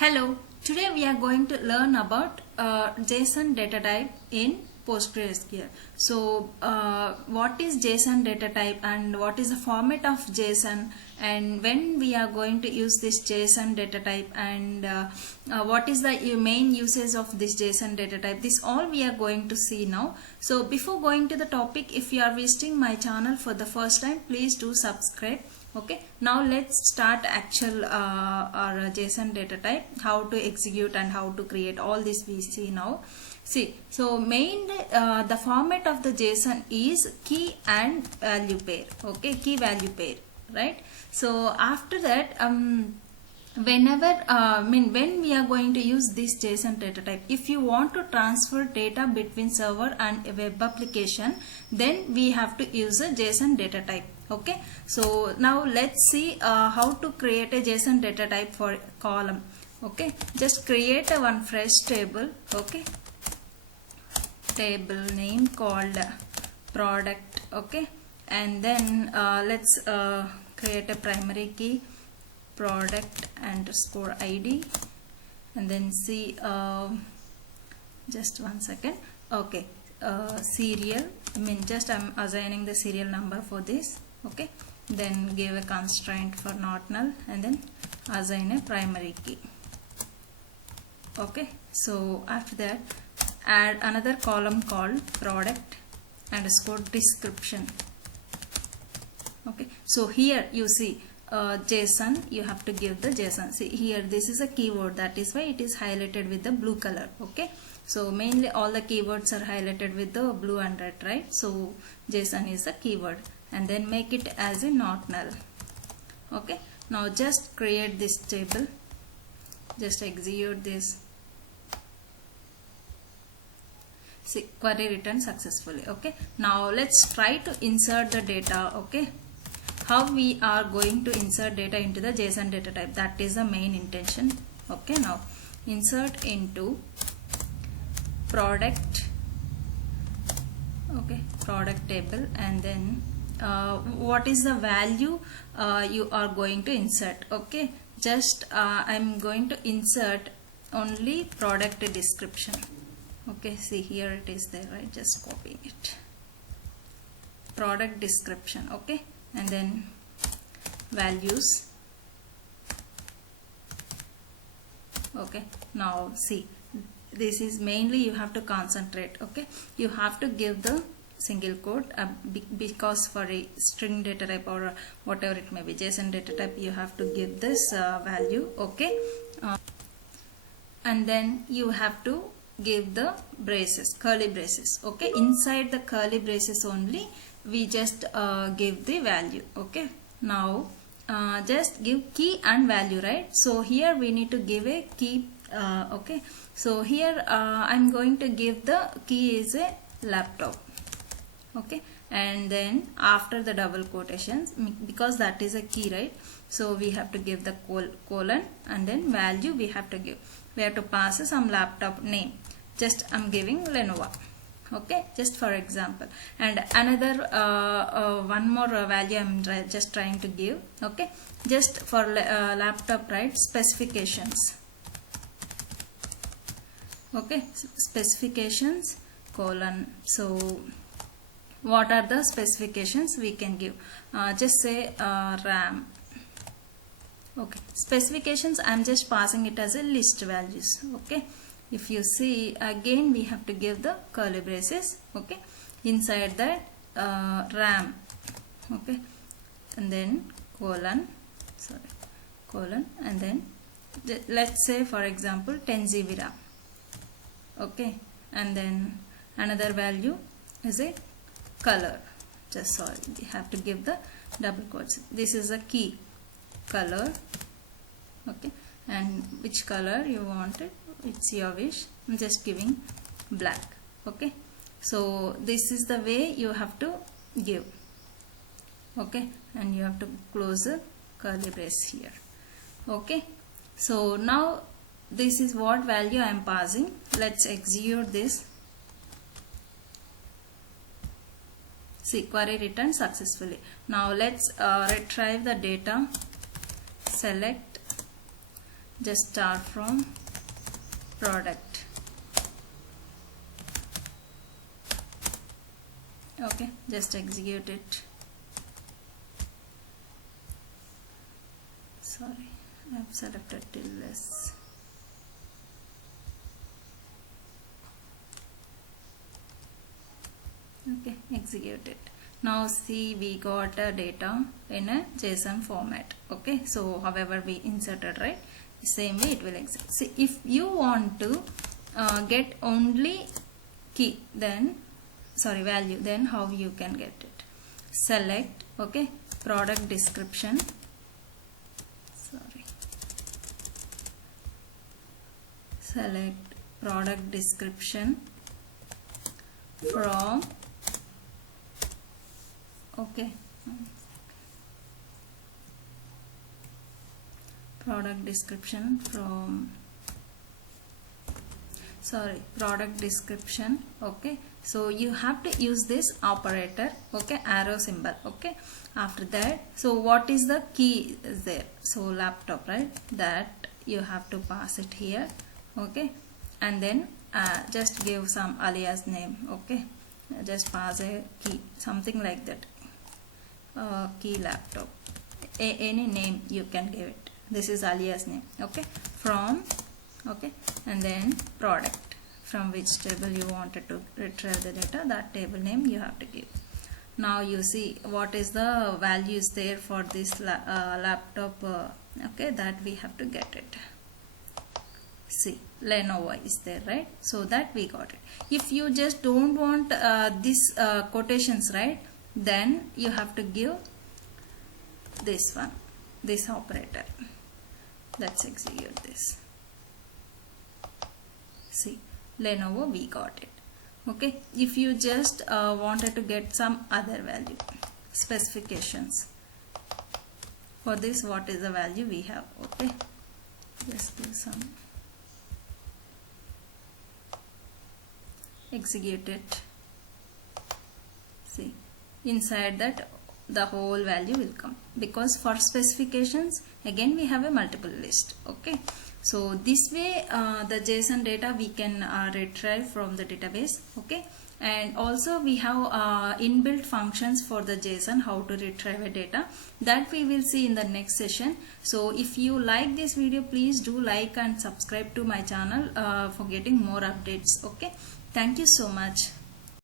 Hello, today we are going to learn about JSON data type in PostgreSQL. So, what is JSON data type and what is the format of JSON, and when we are going to use this JSON data type, and what is the main usage of this JSON data type. This all we are going to see now. So, before going to the topic, if you are visiting my channel for the first time, please do subscribe. Okay, now let's start actual our JSON data type, how to execute and how to create. All this we see now. See, so mainly the format of the JSON is key and value pair. Okay, key value pair, right? So after that, whenever when we are going to use this JSON data type, if you want to transfer data between server and a web application, then we have to use a JSON data type. Okay, so now let's see how to create a JSON data type for column. Okay, just create a one fresh table. Okay, table name called product. Okay, and then let's create a primary key product underscore ID, and then see just one second. Okay, serial, just I'm assigning the serial number for this. Okay, then give a constraint for not null, and then assign a primary key. Okay, so after that add another column called product underscore description. Okay, so here you see JSON, you have to give the JSON. See here, this is a keyword, that is why it is highlighted with the blue color. Okay, so mainly all the keywords are highlighted with the blue and red, right? So JSON is a keyword, and then make it as a not null. Okay, now just create this table, just execute this. See, query returned successfully. Okay, now let's try to insert the data. Okay, how we are going to insert data into the JSON data type, that is the main intention. Okay, now insert into product. Okay, product table, and then what is the value you are going to insert. Okay, just I'm going to insert only product description. Okay, see here it is there, right? Just copying it, product description. Okay, and then values. Okay, now see, this is mainly you have to concentrate. Okay, you have to give the single quote because for a string data type or whatever it may be, JSON data type, you have to give this value. Okay, and then you have to give the braces, curly braces. Okay, inside the curly braces only we just give the value. Okay, now just give key and value, right? So here we need to give a key. Okay, so here I'm going to give the key is a laptop. Okay, and then after the double quotations, because that is a key, right? So we have to give the colon, and then value we have to give. We have to pass some laptop name. Just I'm giving Lenovo. Okay, just for example, and another one more value I'm just trying to give. Okay, just for laptop, right? Specifications. Okay, specifications colon. So what are the specifications we can give? Just say RAM. Okay, specifications I'm just passing it as a list values. Okay, if you see again we have to give the curly braces. Okay, inside that RAM. Okay, and then colon, and then let's say for example 10 GB RAM. Okay, and then another value is a color. Just sorry, you have to give the double quotes. This is a key color. Okay, and which color you want it, it's your wish. I'm just giving black. Okay, so this is the way you have to give. Okay, and you have to close the curly brace here. Okay, so now this is what value I am passing. Let's execute this. See, query returned successfully. Now let's retrieve the data. Select just start from product. Okay, just execute it. Sorry, I have selected till less. Okay, execute it. Now see, we got a data in a JSON format. Okay, so however we inserted, right, same way it will exist. See, if you want to get only key, then value, then how you can get it? Select, okay, product description. Select product description from, okay, product description from, product description. Okay, so you have to use this operator, okay, arrow symbol. Okay, after that, so what is the key is there? So laptop, right, that you have to pass it here. Okay, and then just give some alias name. Okay, just pass a key, something like that, key laptop, any name you can give it. This is alias name. Okay, from, okay, and then product, from which table you wanted to retrieve the data, that table name you have to give. Now you see what is the values there for this laptop, okay, that we have to get it. See, Lenovo is there, right? So that we got it. If you just don't want this quotations, right, then you have to give this one, this operator. Let's execute this. See, Lenovo, we got it. Okay, if you just wanted to get some other value, specifications, for this what is the value we have? Okay, just give some, execute it. See, inside that the whole value will come, because for specifications again we have a multiple list. Okay, so this way the JSON data we can retrieve from the database. Okay, and also we have inbuilt functions for the JSON, how to retrieve a data, that we will see in the next session. So if you like this video, please do like and subscribe to my channel for getting more updates. Okay, thank you so much.